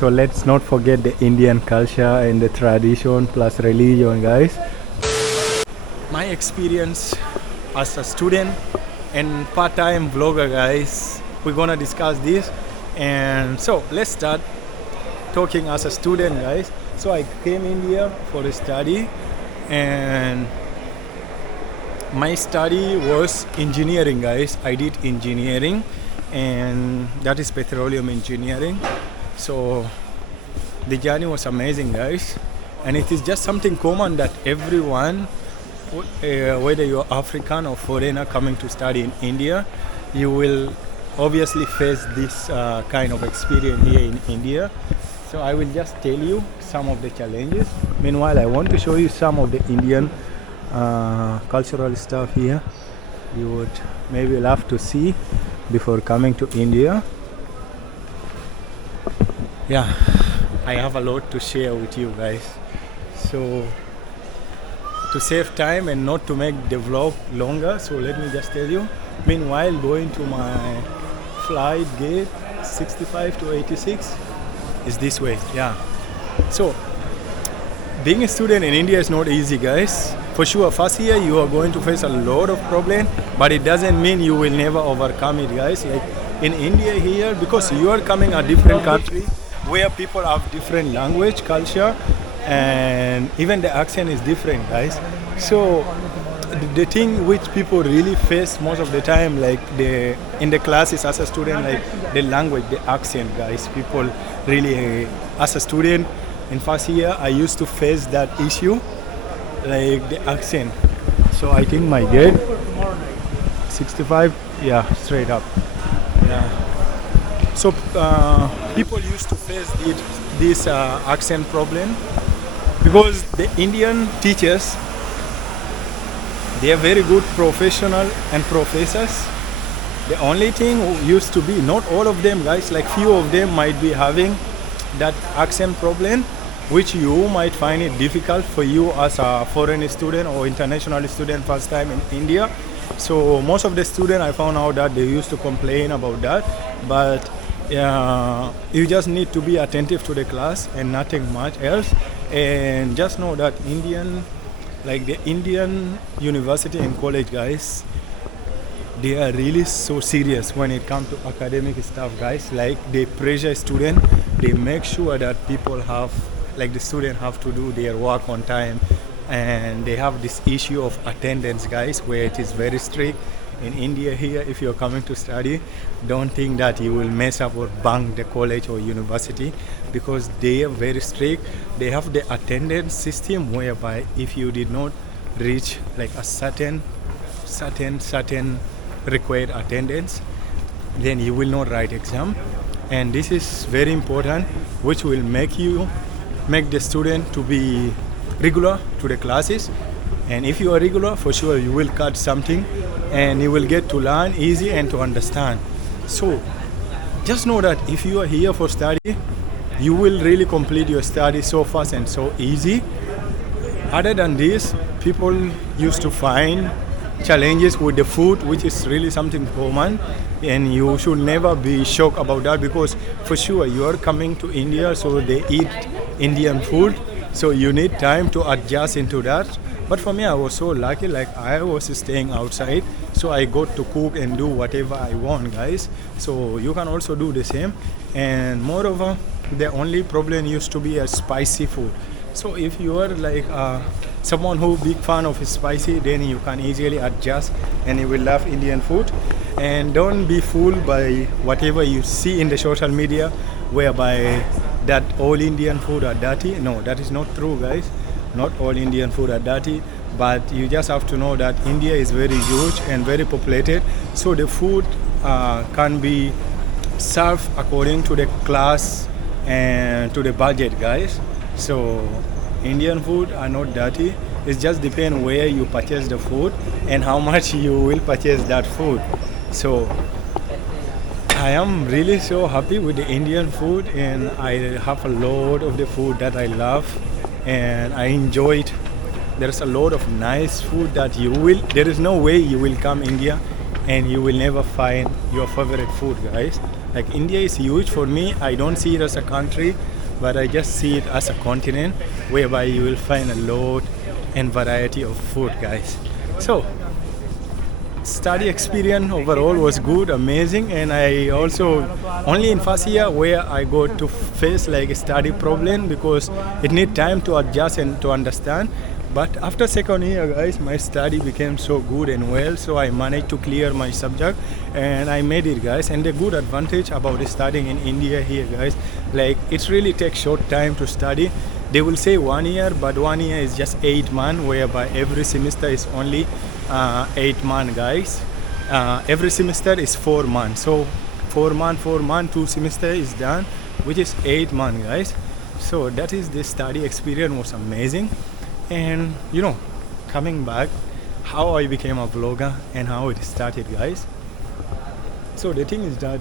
So let's not forget the Indian culture and the tradition plus religion, guys. My experience as a student and part-time vlogger, guys. We're gonna discuss this. And so let's start talking as a student, guys. So I came in here for a study, and my study was engineering, guys. I did engineering, and that is petroleum engineering. So the journey was amazing, guys, and it is just something common that everyone, whether you're African or foreigner coming to study in India, you will obviously face this kind of experience here in India. So I will just tell you some of the challenges. Meanwhile, I want to show you some of the Indian cultural stuff here you would maybe love to see before coming to India. Yeah, I have a lot to share with you guys. So to save time and not to make the vlog longer, so let me just tell you. Meanwhile, going to my flight gate 65 to 86 is this way. Yeah. So being a student in India is not easy, guys. For sure, first year you are going to face a lot of problems, but it doesn't mean you will never overcome it, guys. Like in India here, because you are coming a different country where people have different language, culture, and even the accent is different, guys. So the thing which people really face most of the time, like in the classes as a student, like the language, the accent, guys. People really, as a student in first year, I used to face that issue, like the accent. So I think my gate 65, yeah, straight up. Yeah. So people used to face this accent problem because the Indian teachers, they are very good professional and professors. The only thing used to be, not all of them, guys, like few of them might be having that accent problem, which you might find it difficult for you as a foreign student or international student first time in India. So most of the students, I found out that they used to complain about that, but you just need to be attentive to the class and nothing much else. And just know that the Indian university and college, guys, they are really so serious when it comes to academic stuff, guys. Like they pressure student, they make sure that people have, like the student have to do their work on time, and they have this issue of attendance, guys, where it is very strict. In India here, if you're coming to study, don't think that you will mess up or bunk the college or university, because they are very strict. They have the attendance system whereby if you did not reach like a certain required attendance, then you will not write exam. And this is very important, which will make the student to be regular to the classes. And if you are regular, for sure you will catch something and you will get to learn easy and to understand. So just know that if you are here for study, you will really complete your study so fast and so easy. Other than this, people used to find challenges with the food, which is really something common, and you should never be shocked about that, because for sure you are coming to India, so they eat Indian food, so you need time to adjust into that. But for me, I was so lucky, like I was staying outside, so I got to cook and do whatever I want, guys. So you can also do the same. And moreover, the only problem used to be a spicy food. So if you are like someone who big fan of spicy, then you can easily adjust and you will love Indian food. And don't be fooled by whatever you see in the social media, whereby that all Indian food are dirty. No, that is not true, guys. Not all Indian food are dirty, but you just have to know that India is very huge and very populated, so the food can be served according to the class and to the budget, guys. So Indian food are not dirty. It just depends where you purchase the food and how much you will purchase that food. So I am really so happy with the Indian food, and I have a lot of the food that I love and I enjoy it. There's a lot of nice food that there is no way you will come India and you will never find your favorite food, guys. Like India is huge for me. I don't see it as a country, but I just see it as a continent whereby you will find a lot and variety of food, guys. So study experience overall was good, amazing, and I also only in first year where I got to face like a study problem because it need time to adjust and to understand. But after second year, guys, my study became so good and well, so I managed to clear my subject and I made it, guys. And the good advantage about studying in India here, guys, like it really takes short time to study. They will say 1 year, but 1 year is just 8 months, whereby every semester is only 8 months, guys. Every semester is 4 months, so 4 months, 2 semester is done, which is 8 months, guys. So that is the study experience was amazing. And coming back, how I became a vlogger and how it started, guys. So the thing is that,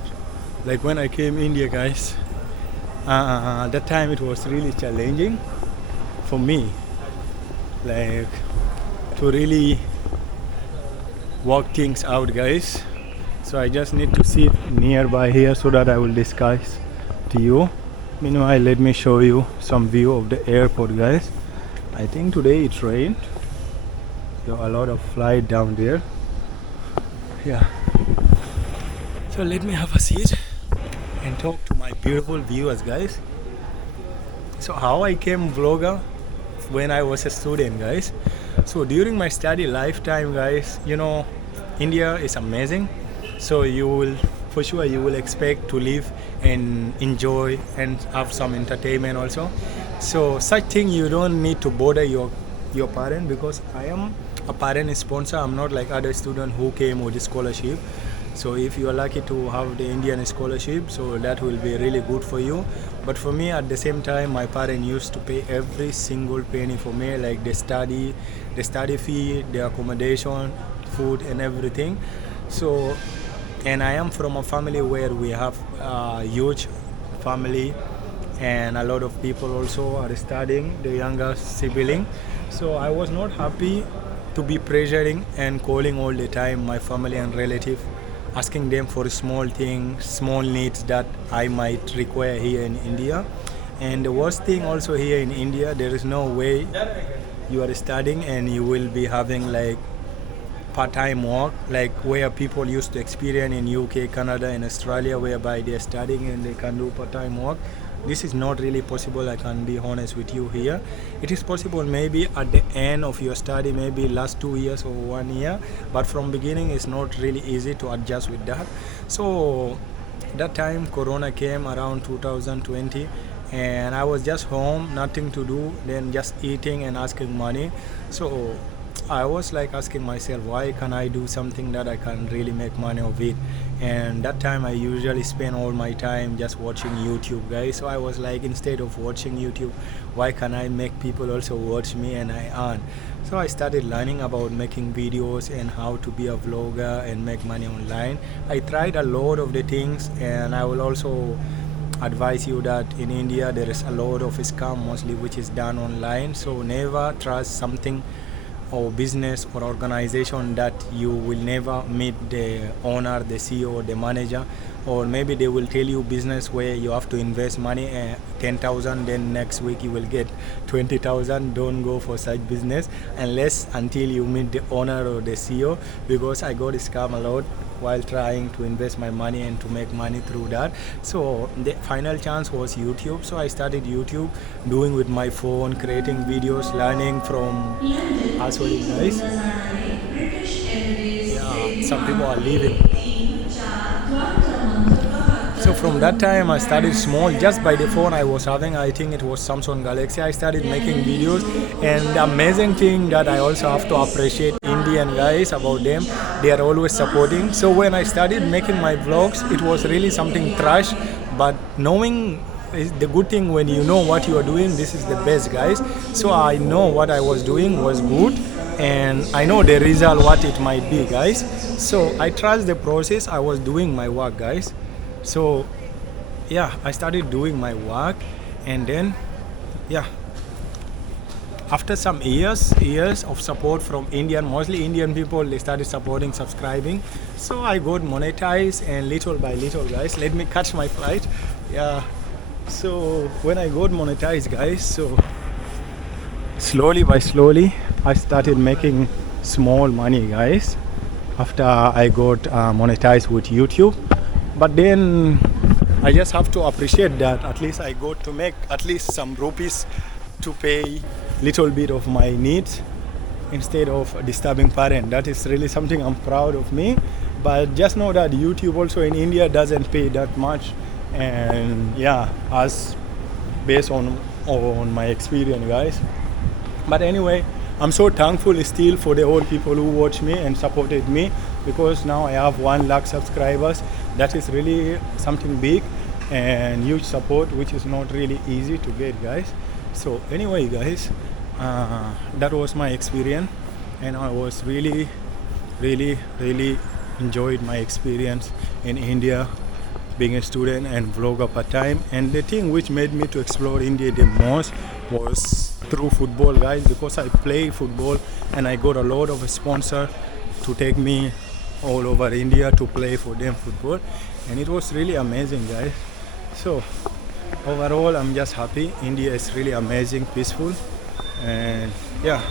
like when I came India, guys, that time it was really challenging for me, like to really work things out, guys. So I just need to sit nearby here so that I will discuss to you. Meanwhile, let me show you some view of the airport, guys. I think today it rained. There are a lot of flight down there. Yeah. So let me have a seat and talk to my beautiful viewers, guys. So how I came vlogger when I was a student, guys. So during my study lifetime, guys, India is amazing. So for sure you will expect to live and enjoy and have some entertainment also. So such thing you don't need to bother your parent, because I am a parent sponsor. I'm not like other students who came with a scholarship. So if you are lucky to have the Indian scholarship, so that will be really good for you. But for me, at the same time, my parents used to pay every single penny for me, like the study fee, the accommodation, food and everything. So, and I am from a family where we have a huge family and a lot of people also are studying, the younger sibling. So I was not happy to be pressuring and calling all the time my family and relative, asking them for small things, small needs that I might require here in India. And the worst thing also here in India, there is no way you are studying and you will be having like part-time work, like where people used to experience in UK, Canada and Australia, whereby they are studying and they can do part-time work. This is not really possible, I can be honest with you here. It is possible maybe at the end of your study, maybe last 2 years or 1 year, but from beginning it's not really easy to adjust with that. So that time Corona came around 2020 and I was just home, nothing to do, then just eating and asking money. So I was like asking myself, why can I do something that I can really make money of it? And that time I usually spend all my time just watching YouTube, guys. So I was like, instead of watching YouTube, why can I make people also watch me and I earn? So I started learning about making videos and how to be a vlogger and make money online. I tried a lot of the things, and I will also advise you that in India there is a lot of scam mostly which is done online. So never trust something or business or organization that you will never meet the owner, the CEO or the manager, or maybe they will tell you business where you have to invest money 10,000, then next week you will get 20,000. Don't go for such business until you meet the owner or the CEO, because I got scammed a lot while trying to invest my money and to make money through that. So the final chance was YouTube. So I started YouTube, doing with my phone, creating videos, learning from as well, guys. Yeah, some people are leaving. So from that time I started small, just by the phone I was having, I think it was Samsung Galaxy. I started making videos, and the amazing thing that I also have to appreciate Indian guys about them, they are always supporting. So when I started making my vlogs, it was really something trash, but knowing is the good thing when you know what you are doing, this is the best, guys. So I know what I was doing was good, and I know the result what it might be, guys. So I trust the process. I was doing my work, guys. So yeah, I started doing my work, and then yeah, after some years of support from Indian, mostly Indian people, they started supporting, subscribing. So I got monetized, and little by little, guys, let me catch my flight. Yeah. So when I got monetized, guys, so slowly by slowly, I started making small money, guys, after I got monetized with YouTube. But then I just have to appreciate that at least I got to make at least some rupees to pay little bit of my needs instead of a disturbing parent. That is really something I'm proud of me. But just know that YouTube also in India doesn't pay that much, and yeah, as based on my experience, guys. But anyway, I'm so thankful still for the old people who watched me and supported me, because now I have 1 lakh subscribers. That is really something big and huge support, which is not really easy to get, guys. So anyway, guys, that was my experience, and I was really enjoyed my experience in India, being a student and vlogger part time. And the thing which made me to explore India the most was through football, guys, because I play football and I got a lot of sponsor to take me all over India to play for them football, and it was really amazing, guys. So overall, I'm just happy. India is really amazing, peaceful, and yeah,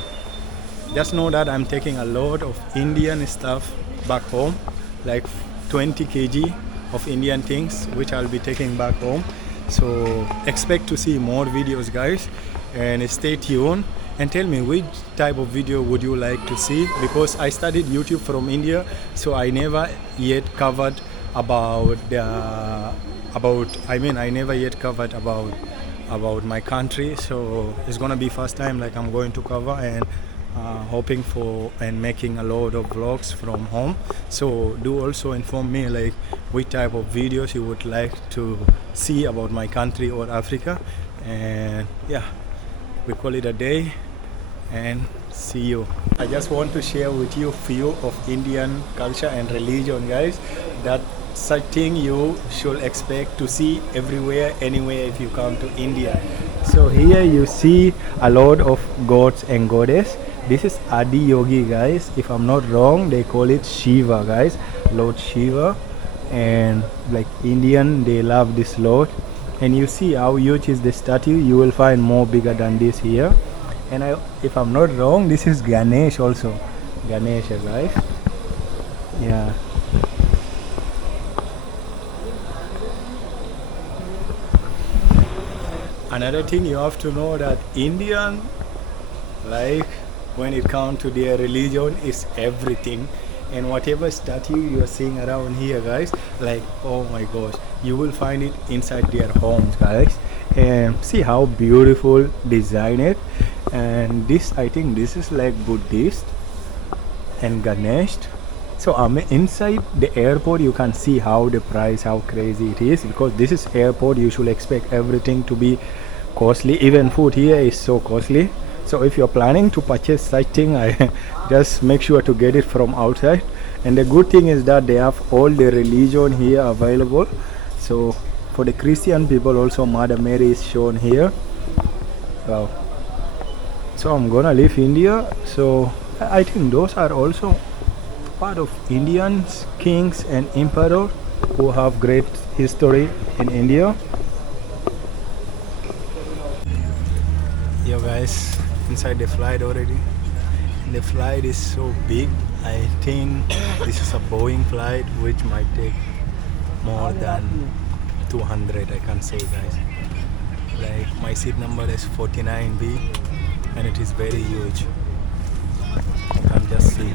just know that I'm taking a lot of Indian stuff back home, like 20 kg of Indian things, which I'll be taking back home. So expect to see more videos, guys, and stay tuned and tell me which type of video would you like to see, because I studied YouTube from India, so I never yet covered I never yet covered about my country. So it's gonna be first time like I'm going to cover, and hoping for and making a lot of vlogs from home. So do also inform me like which type of videos you would like to see about my country or Africa. And yeah, we call it a day, and see you. I just want to share with you few of Indian culture and religion, guys, that such thing you should expect to see everywhere, anywhere if you come to India. So here you see a lot of gods and goddess. This is Adi Yogi, guys. If I'm not wrong, they call it Shiva, guys, Lord Shiva. And like Indian, they love this Lord. And you see how huge is the statue. You will find more bigger than this here. And if I'm not wrong, this is Ganesh also. Ganesha, guys. Yeah. Another thing you have to know that Indian, like when it comes to their religion, is everything. And whatever statue you are seeing around here, guys, like, oh my gosh, you will find it inside their homes, guys. And see how beautiful design it. And this, I think this is like Buddhist and Ganesh. So inside the airport, you can see how the price, how crazy it is, because this is airport. You should expect everything to be costly. Even food here is so costly. So if you're planning to purchase such thing, I just make sure to get it from outside. And the good thing is that they have all the religion here available. So for the Christian people also, Mother Mary is shown here. Wow. So I'm gonna leave India. So I think those are also part of Indians, kings and emperor who have great history in India. Yo guys, inside the flight already. The flight is so big. I think this is a Boeing flight, which might take more than 200, I can say, guys. Like my seat number is 49B, and it is very huge. You can just see.